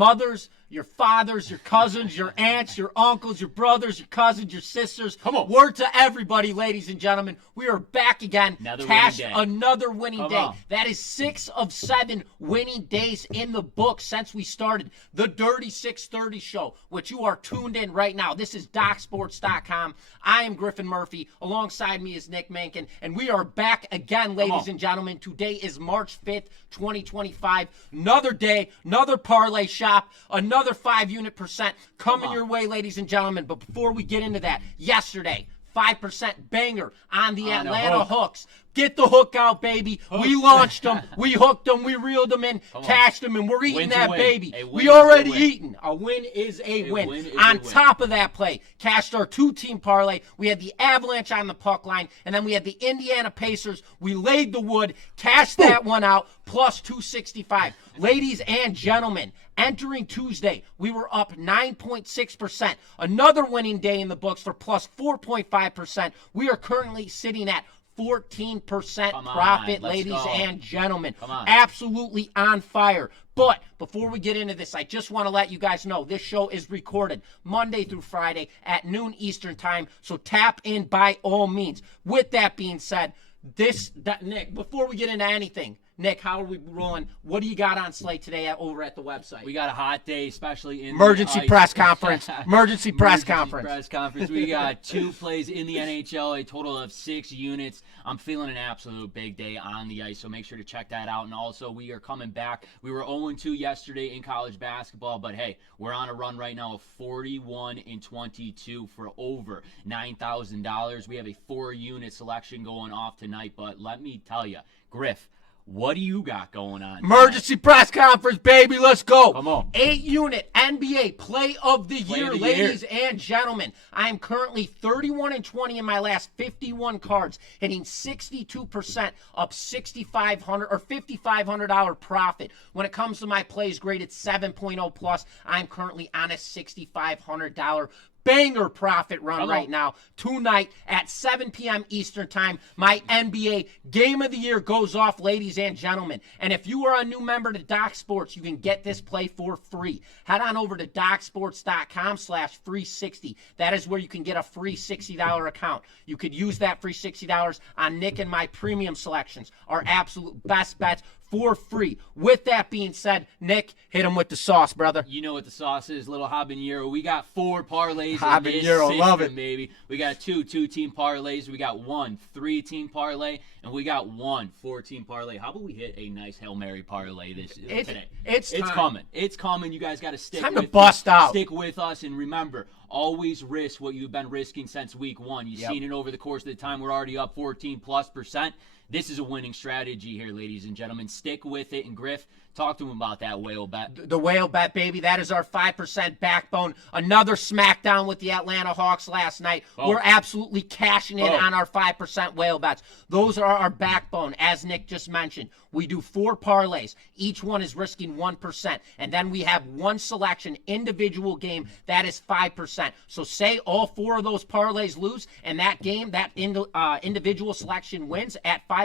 mothers, your fathers, your cousins, your aunts, your uncles, your brothers, your cousins, your sisters. Come on. Word to everybody, ladies and gentlemen. We are back again. Another winning day. That is 6 of 7 winning days in the book since we started the Dirty 630 show, which you are tuned in right now. This is DocSports.com. I am Griffin Murphy. Alongside me is Nick Menken, and we are back again, ladies and gentlemen. Today is March 5th, 2025. Another day, another parlay shop, another 5-unit percent coming your way, ladies and gentlemen. But before we get into that, yesterday, 5% banger on the Atlanta Hooks. Get the hook out, baby. We launched them. We hooked them. We reeled them in, cashed them, and we're eating that baby. We already eaten. A win is a win. On top of that play, cashed our 2-team parlay. We had the Avalanche on the puck line, and then we had the Indiana Pacers. We laid the wood, cashed that one out, plus 265. Ladies and gentlemen, entering Tuesday, we were up 9.6%. Another winning day in the books for plus 4.5%. We are currently sitting at 14% profit, ladies and gentlemen. Absolutely on fire. But before we get into this, I just want to let you guys know this show is recorded Monday through Friday at noon Eastern time, so tap in by all means. With that being said, Nick, before we get into anything, Nick, how are we rolling? What do you got on slate today over at the website? We got a hot day, especially in emergency press conference. Emergency press conference. We got 2 plays in the NHL, a total of 6 units. I'm feeling an absolute big day on the ice, so make sure to check that out. And also, we are coming back. We were 0-2 yesterday in college basketball, but hey, we're on a run right now of 41-22 for over $9,000. We have a 4-unit selection going off tonight, but let me tell you, Griff, what do you got going on? Emergency press conference, baby. Let's go. Come on. 8-unit NBA Play of the Year, ladies and gentlemen. I am currently 31-20 in my last 51 cards, hitting 62%, up $6,500 or $5,500 profit. When it comes to my plays graded 7.0 plus, I'm currently on a $6,500 banger profit run right now. Tonight at 7 p.m. Eastern time, my NBA Game of the Year goes off, ladies and gentlemen. And if you are a new member to Doc Sports, you can get this play for free. Head on over to DocSports.com/free60. That is where you can get a free $60 account. You could use that free $60 on Nick and my premium selections, our absolute best bets, for free. With that being said, Nick, hit him with the sauce, brother. You know what the sauce is, little habanero. We got 4 parlays habanero, in this system, love it, baby. We got 2 2-team parlays. We got 1 3-team parlay, and we got 1 4-team parlay. How about we hit a nice Hail Mary parlay today? It's coming. It's coming. You guys got to stick time with to bust me. out. Stick with us, and remember, always risk what you've been risking since week 1. You've seen it over the course of the time. We're already up 14+%. This is a winning strategy here, ladies and gentlemen. Stick with it. And Griff, talk to him about that whale bet. The whale bet, baby. That is our 5% backbone. Another smackdown with the Atlanta Hawks last night. We're absolutely cashing in on our 5% whale bets. Those are our backbone, as Nick just mentioned. We do 4 parlays. Each one is risking 1%. And then we have 1 selection, individual game, that is 5%. So say all 4 of those parlays lose, and that game, that individual selection wins at 5%.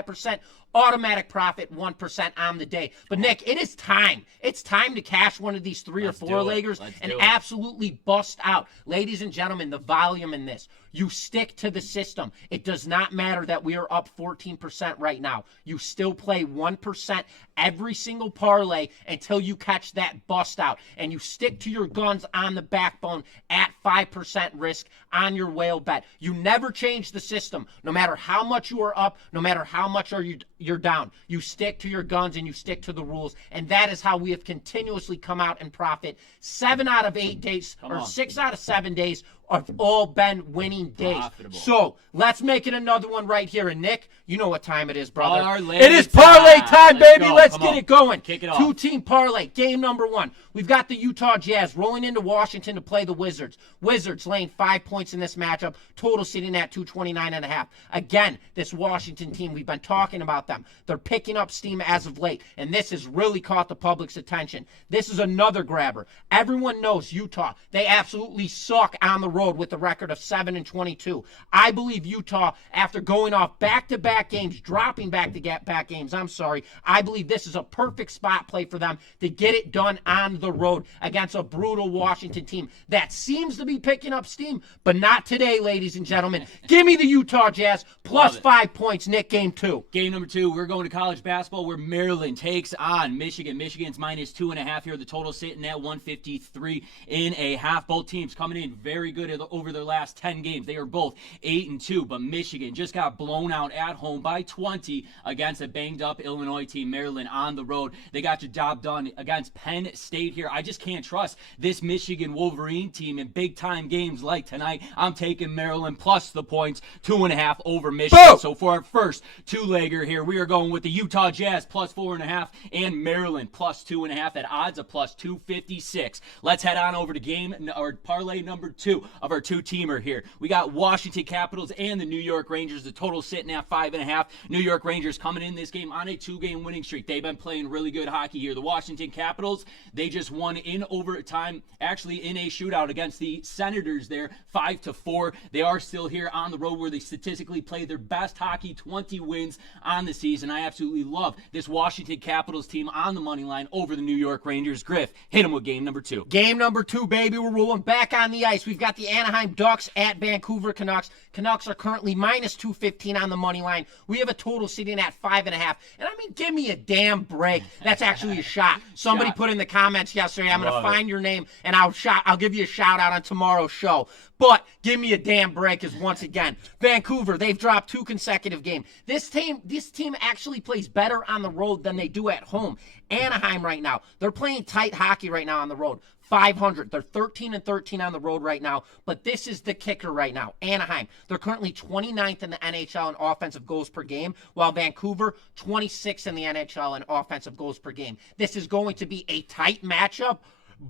Automatic profit, 1% on the day. But Nick, it is time. It's time to cash one of these 3 or 4-leggers and absolutely bust out. Ladies and gentlemen, the volume in this. You stick to the system. It does not matter that we are up 14% right now. You still play 1% every single parlay until you catch that bust out. And you stick to your guns on the backbone at 5% risk on your whale bet. You never change the system. No matter how much you are up, no matter how much you're down. You stick to your guns and you stick to the rules. And that is how we have continuously come out and profit. 7 out of 8 days, or 6 out of 7 days have all been winning days. Profitable. So let's make it another one right here. And Nick, you know what time it is, brother. Parlay it is parlay time, baby. Let's get it going. Kick it off. 2-team parlay. Game number 1. We've got the Utah Jazz rolling into Washington to play the Wizards. Wizards laying 5 points in this matchup. Total sitting at 229.5. Again, this Washington team, we've been talking about them. They're picking up steam as of late, and this has really caught the public's attention. This is another grabber. Everyone knows Utah. They absolutely suck on the road with a record of 7-22. I believe Utah, after going off back-to-back games, dropping back-to-back games, I believe this is a perfect spot play for them to get it done on the road against a brutal Washington team that seems to be picking up steam, but not today, ladies and gentlemen. Give me the Utah Jazz plus 5 points, Nick, game 2. Game number 2, we're going to college basketball where Maryland takes on Michigan. Michigan's minus 2.5 here. The total sitting at 153.5. Both teams coming in very good over their last 10 games. They are both 8-2, but Michigan just got blown out at home by 20 against a banged-up Illinois team. Maryland on the road. They got your job done against Penn State here. I just can't trust this Michigan Wolverine team in big-time games like tonight. I'm taking Maryland plus the points, 2.5 over Michigan. Boom! So for our first two-legger here, we are going with the Utah Jazz plus 4.5 and Maryland plus 2.5 at odds of plus 256. Let's head on over to parlay number 2 of our two-teamer here. We got Washington Capitals and the New York Rangers. The total sitting at 5.5. New York Rangers coming in this game on a 2-game winning streak. They've been playing really good hockey here. The Washington Capitals, they just won in overtime, actually in a shootout against the Senators there, 5-4. They are still here on the road where they statistically play their best hockey, 20 wins on the season. I absolutely love this Washington Capitals team on the money line over the New York Rangers. Griff, hit them with game number 2. Game number 2, baby. We're rolling back on the ice. We've got the Anaheim Ducks at Vancouver Canucks. Canucks are currently minus 215 on the money line. We have a total sitting at 5.5. And I mean, give me a damn break. That's actually a shot. Somebody put in the comments yesterday, I'm going to find your name and I'll give you a shout out on tomorrow's show. But give me a damn break is once again. Vancouver, they've dropped 2 consecutive games. This team actually plays better on the road than they do at home. Anaheim right now, they're playing tight hockey right now on the road. 500. They're 13-13 on the road right now, but this is the kicker right now. Anaheim, they're currently 29th in the NHL in offensive goals per game, while Vancouver, 26th in the NHL in offensive goals per game. This is going to be a tight matchup.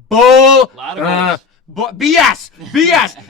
Bull. BS.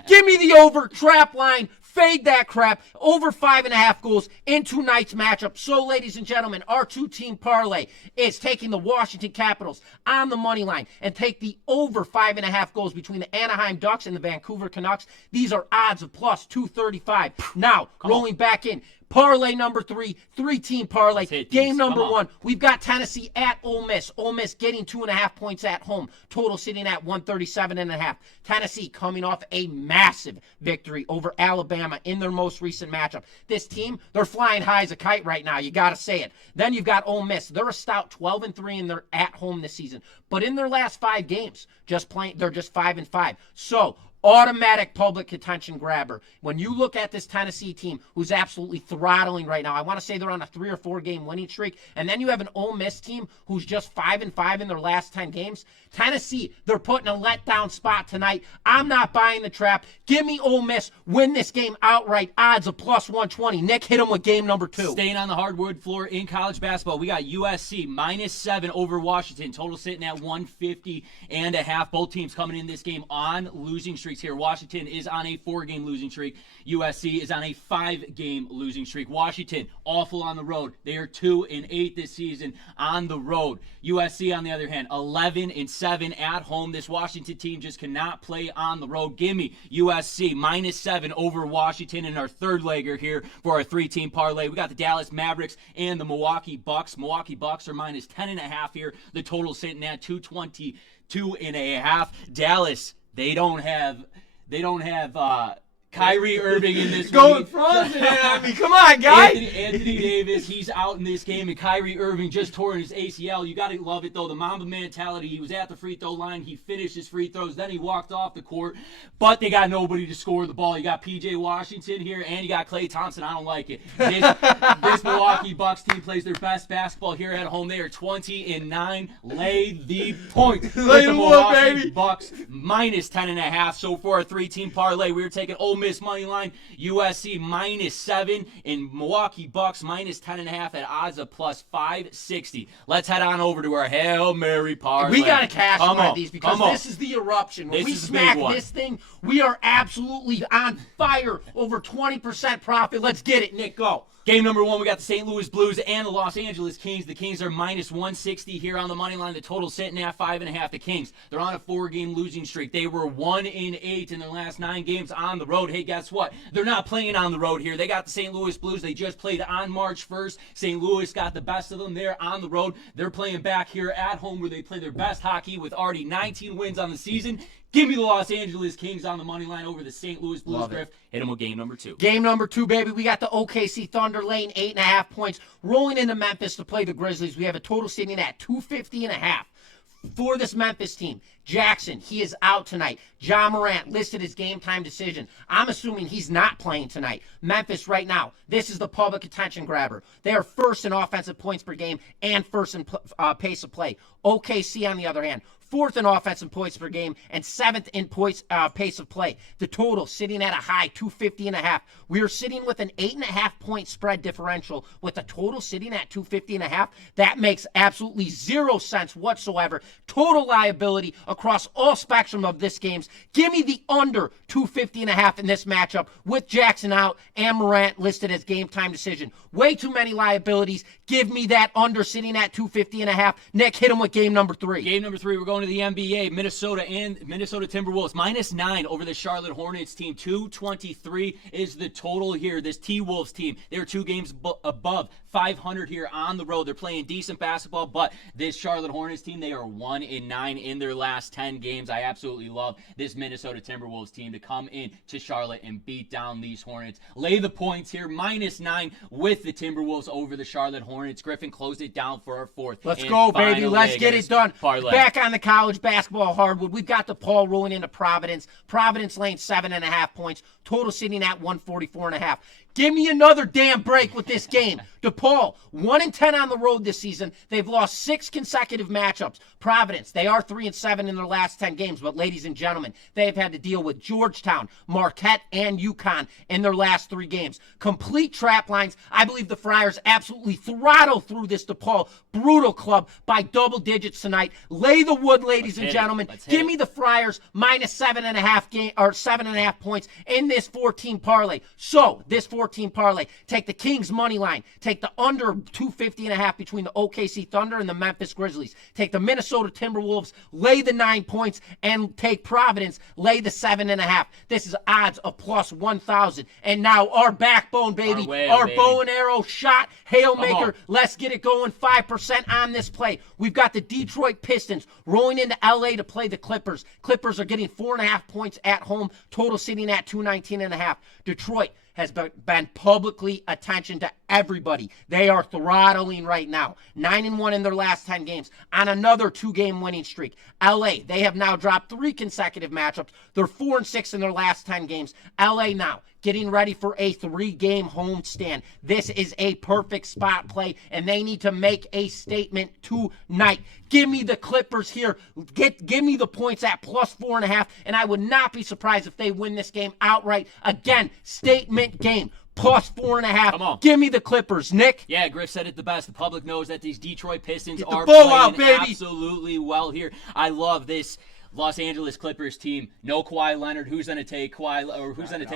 Give me the over, trap line. Fade that crap. Over 5.5 goals in tonight's matchup. So, ladies and gentlemen, our two-team parlay is taking the Washington Capitals on the money line and take the over 5.5 goals between the Anaheim Ducks and the Vancouver Canucks. These are odds of plus 235. Now, rolling back in. Parlay number 3, 3-team parlay. Game number 1, we've got Tennessee at Ole Miss. Ole Miss getting 2.5 points at home. Total sitting at 137.5. Tennessee coming off a massive victory over Alabama in their most recent matchup. This team, they're flying high as a kite right now. You got to say it. Then you've got Ole Miss. They're a stout 12-3 and they're at home this season. But in their last 5 games, they're just 5-5. So, automatic public attention grabber. When you look at this Tennessee team who's absolutely throttling right now, I want to say they're on a 3 or 4 game winning streak, and then you have an Ole Miss team who's just 5-5 in their last 10 games. Tennessee, they're putting a letdown spot tonight. I'm not buying the trap. Give me Ole Miss. Win this game outright. Odds of plus 120. Nick, hit him with game number 2. Staying on the hardwood floor in college basketball, we got USC minus 7 over Washington. Total sitting at 150.5. Both teams coming in this game on losing streaks here. Washington is on a 4-game losing streak. USC is on a 5-game losing streak. Washington, awful on the road. They are 2-8 this season on the road. USC, on the other hand, 11-7 at home. This Washington team just cannot play on the road. Give me USC minus 7 over Washington in our third legger here for our 3-team parlay. We got the Dallas Mavericks and the Milwaukee Bucks. Milwaukee Bucks are minus 10.5 here. The total sitting at 222.5. Dallas, they don't have Kyrie Irving in this one. Going frozen at me. Come on, guys. Anthony Davis, he's out in this game, and Kyrie Irving just tore his ACL. You got to love it, though. The Mamba mentality. He was at the free throw line. He finished his free throws. Then he walked off the court. But they got nobody to score the ball. You got P.J. Washington here, and you got Klay Thompson. I don't like it. This Milwaukee Bucks team plays their best basketball here at home. They are 20-9. Lay the point. Lay the Milwaukee baby. Bucks minus 10.5. So for our 3-team parlay, we're taking Ole Miss Miss money line, USC -7, and Milwaukee Bucks -10.5 at odds of +560. Let's head on over to our Hail Mary parlay. We got to cash one of these because this is the eruption. When we smack this thing, we are absolutely on fire. Over 20% profit. Let's get it, Nick. Go. Game number 1, we got the St. Louis Blues and the Los Angeles Kings. The Kings are -160 here on the money line. The total sitting at 5.5. The Kings, they're on a 4-game losing streak. They were 1-8 in their last 9 games on the road. Hey, guess what? They're not playing on the road here. They got the St. Louis Blues. They just played on March 1st. St. Louis got the best of them there on the road. They're playing back here at home where they play their best hockey with already 19 wins on the season. Give me the Los Angeles Kings on the money line over the St. Louis Blues. Griff, hit them with game number 2. Game number 2, baby. We got the OKC Thunder laying 8.5 points, rolling into Memphis to play the Grizzlies. We have a total sitting at 250.5. For this Memphis team, Jackson, he is out tonight. Ja Morant listed his game time decision. I'm assuming he's not playing tonight. Memphis right now, this is the public attention grabber. They are first in offensive points per game and first in pace of play. OKC, on the other hand, 4th in offensive points per game and 7th in pace of play. The total sitting at a high 250.5. We are sitting with an 8.5 point spread differential with the total sitting at 250.5. That makes absolutely 0 sense whatsoever. Total liability across all spectrum of this games. Give me the under 250.5 in this matchup with Jackson out and Morant listed as game time decision. Way too many liabilities. Give me that under sitting at 250.5. Nick, hit him with game number 3. Game number 3, we're going to the NBA. Minnesota Timberwolves -9 over the Charlotte Hornets team. 223 is the total here. This T-Wolves team, they're 2 games above 500 here on the road. They're playing decent basketball, but this Charlotte Hornets team, they are 1-9 in their last 10 games. I absolutely love this Minnesota Timberwolves team to come in to Charlotte and beat down these Hornets. Lay the points here, -9 with the Timberwolves over the Charlotte Hornets. Griffin closed it down for our 4th. Let's go, baby. Let's get it done. Parlay. Back on the college basketball hardwood. We've got DePaul rolling into Providence. Providence laying 7.5 points. Total sitting at 144.5. Give me another damn break with this game. DePaul, 1-10 on the road this season. They've lost 6 consecutive matchups. Providence, they are 3-7 in their last 10 games, but ladies and gentlemen, they've had to deal with Georgetown, Marquette, and UConn in their last 3 games. Complete trap lines. I believe the Friars absolutely throttle through this DePaul brutal club by double digits tonight. Lay the wood, ladies and gentlemen. Give me the Friars -7.5 points in this 14 parlay. So, this 14 parlay, take the Kings money line, take the under 250.5 between the OKC Thunder and the Memphis Grizzlies, take the Minnesota Timberwolves, lay the 9 points, and take Providence, lay the 7.5. This is odds of +1,000. And now our backbone, baby, our bow and arrow shot, Hail Maker. Let's get it going. 5% on this play. We've got the Detroit Pistons rolling into LA to play the Clippers. Clippers are getting 4.5 points at home, total sitting at 219.5. Detroit has been publicly attention to everybody. They are throttling right now. 9-1 in their last 10 games on another 2-game winning streak. LA, they have now dropped 3 consecutive matchups. They're 4-6 in their last 10 games. LA now getting ready for a 3-game homestand. This is a perfect spot play, and they need to make a statement tonight. Give me the Clippers here. Give me the points at +4.5, and I would not be surprised if they win this game outright. Again, statement game. +4.5. Give me the Clippers, Nick. Yeah, Griff said it the best. The public knows that these Detroit Pistons are playing absolutely well here. I love this Los Angeles Clippers team. No Kawhi Leonard. Who's going to take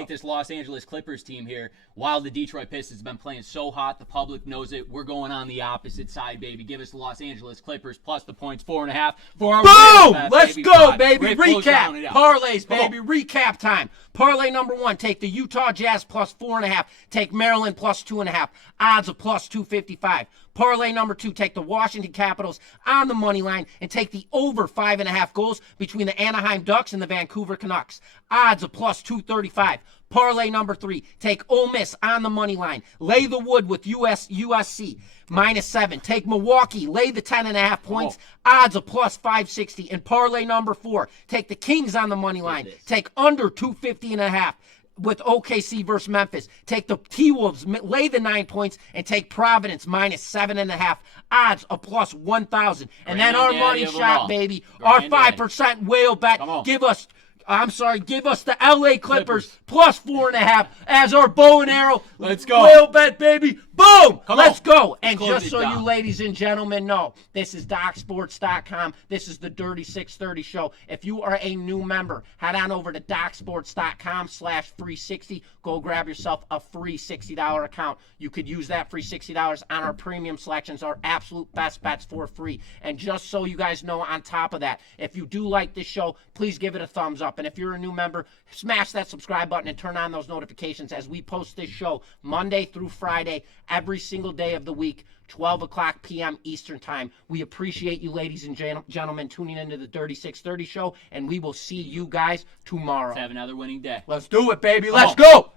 this Los Angeles Clippers team here? While the Detroit Pistons have been playing so hot, the public knows it. We're going on the opposite side, baby. Give us the Los Angeles Clippers plus the points, 4.5 for our boom. Let's go, baby. Recap parlays, baby. Recap time. Parlay number 1. Take the Utah Jazz +4.5. Take Maryland +2.5. Odds of +255. Parlay number 2, take the Washington Capitals on the money line and take the over 5.5 goals between the Anaheim Ducks and the Vancouver Canucks. Odds of +235. Parlay number 3, take Ole Miss on the money line. Lay the wood with USC -7. Take Milwaukee, lay the 10.5 points. Odds of +560. And parlay number 4, take the Kings on the money line. Take under 250.5. with OKC versus Memphis. Take the T-Wolves, lay the 9 points, and take Providence -7.5. Odds of +1,000. And then our money shot, baby. Our 5% whale bet. Give us I'm sorry, give us the LA Clippers plus 4.5 as our bow and arrow. Let's go. Whale bet, baby. Boom! Let's go. And close just it so down. you ladies and gentlemen know, this is DocSports.com. This is the Dirty 630 Show. If you are a new member, head on over to DocSports.com/free60. Go grab yourself a free $60 account. You could use that free $60 on our premium selections, our absolute best bets for free. And just so you guys know, on top of that, if you do like this show, please give it a thumbs up. And if you're a new member, smash that subscribe button and turn on those notifications as we post this show Monday through Friday, every single day of the week, 12 o'clock p.m. Eastern Time. We appreciate you, ladies and gentlemen, tuning into the Dirty 630 Show, and we will see you guys tomorrow. Let's have another winning day. Let's do it, baby. Let's go.